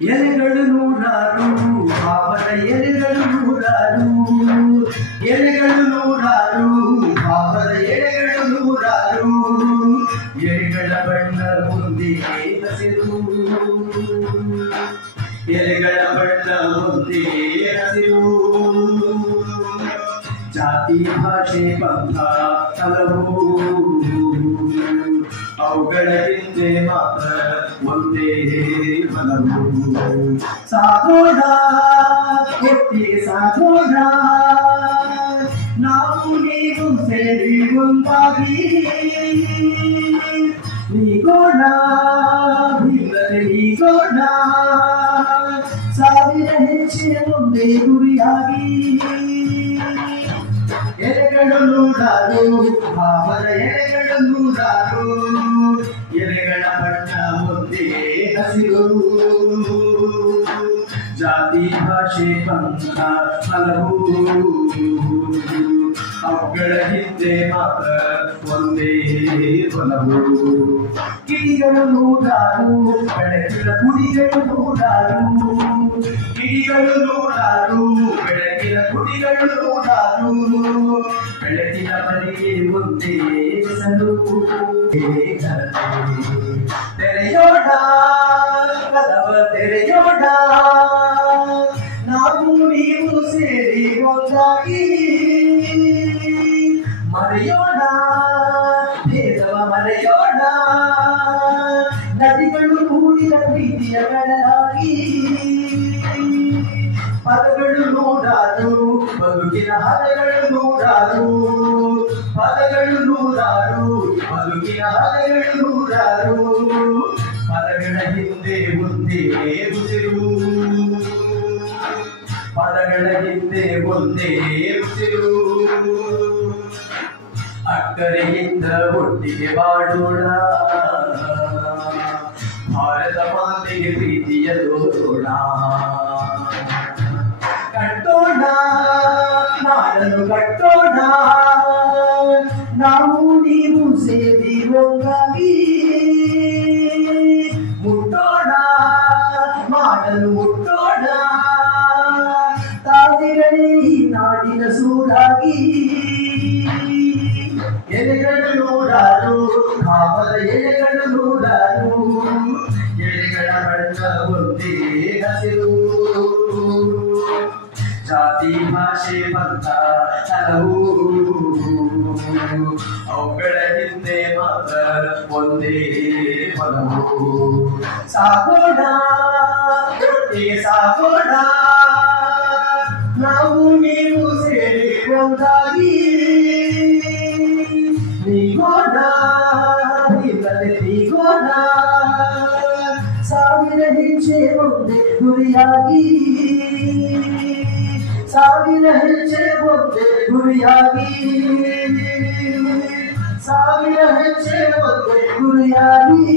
ಎಲೆಗಳು ನೂರಾರು ಭಾವದ ಎಲೆಗಳು ನೂರಾರು, ಎಲೆಗಳು ನೂರಾರು ಭಾವದ ಎಲೆಗಳು ನೂರಾರು, ಎಲೆಗಳ ಬಣ್ಣ ಮುಂದೆ ಹಸಿರು, ಎಲೆಗಳ ಬಣ್ಣ ಮುಂದೆ ಹಸಿರು. ಜಾತಿ ಭಾಷೆ ಬಂಧ ಹಲವು, ಅವುಗಳ ಹಿಂದೆ ಮಾತ್ರ ಒಂದೇ ಬಲವು. ಸಾಗೋಣ ಒಟ್ಟಿಗೆ ಸಾಗೋಣ, ನಾವು ನೀವು ಸೇರಿ ಒಂದಾಗಿ ನೀಗೋಣ, ಭೀಮನೆ ನೀಗೋಣ, ಸಾವಿರ ಹೆಜ್ಜೆ ಮುಂದೆ ಗುರಿಯಾಗಿ. ಎಲೆಗಳು ನೂರಾರು ಭಾವದ ಎಲೆಗಳು ನೂರಾರು, ಎಲೆಗಳ ಬಣ್ಣ ಮುಂದೆ ಹಸಿರು. ಜಾತಿ ಭಾಷೆ ಬಂಧ ಹಲವು, ಅವುಗಳ ಹಿಂದೆ ಮಾತ್ರ ಒಂದೇ ಬಲವು. ಕಿಡಿಗಳು ನೂರಾರು ಬೆಳಕಿನ ಕುಡಿಗಳು ನೂರಾರು, ಕಿಡಿಗಳು ನೂರಾರು ಬೆಳಕಿನ ಕುಡಿಗಳು ನೂರಾರು, ಬೆಳಕಿನ ಬರಿಗೆ ಒಂದೇ ಹೆಸರು. ತೆರೆಯೋಣ ಕದವ ತೆರೆಯೋಣ, ನಾವು ನೀವು ಸೇರಿ ಒಂದಾಗಿ ಮರೆಯೋಣ ಭೇದವ ಮರೆಯೋಣ, ನದಿಗಳು ಕೂಡಿದ ಪ್ರೀತಿಯ ಕಡಲಾಗಿ. ಪದಗಳು ನೂರಾರು ಬದುಕಿನ ಹಲಗಳು ನೂರಾರು, ಪದಗಳು ನೂರಾರು ಬದುಕಿನ ಹಲಗಳು ನೂರಾರು, ಪದಗಳ ಹಿಂದೆ ಒಂದೇ ಉಸಿರು, ಪದಗಳ ಹಿಂದೆ ಒಂದೇ ಉಸಿರು. ಅಕ್ಕರೆಯಿಂದ ಒಟ್ಟಿಗೆ ಬಾಡೋಣ, ಭಾರತ ಮಾತೆಗೆ ಪ್ರೀತಿಯ ತೋರೋಣ. ಕಟ್ಟೋಣ ನಾಡನ್ನು ಕಟ್ಟೋಣ, ನಾವು ನೀವು ಸೇರಿ ಒಂದಾಗಿ ಮುಟ್ಟೋಣ, ಮಾಡಲು ಮುಟ್ಟೋಣ, ತಾಯಿಗಳೇ ಈ ನಾಡಿನ ಸೂರಾಗಿ. ಎಲೆಗಳು ನೂರಾರು ಭಾವದ ಎಲೆಗಳು ನೂರಾರು, ಎಲೆಗಳ ಬಣ್ಣ ಒಂದೇ ಹಸಿರು. ಜಾತಿ ಭಾಷೆ ಬಂಧ ಹಲವು, ಅವುಗಳ ಹಿಂದೆ ಮಾತ್ರ ಒಂದೇ ಬಲವು. ಸಾಗೋಣ ಒಟ್ಟಿಗೆ ಸಾಗೋಣ, ನಾವು ನೀವು ಸೇರಿ ಒಂದಾಗಿ ನೀಗೋಣ, ಇಲ್ಲದೆ ನೀಗೋಣ, ಸಾವಿರ ಹೆಜ್ಜೆ ಮುಂದೆ ಗುರಿಯಾಗಿ, ಸಾವಿರ ಹೆಜ್ಜೆ ಮುಂದೆ ಗುರಿಯಾಗಿ, ಸಾವಿರ ಹೆಜ್ಜೆ ಮುಂದೆ ಗುರಿಯಾಗಿ.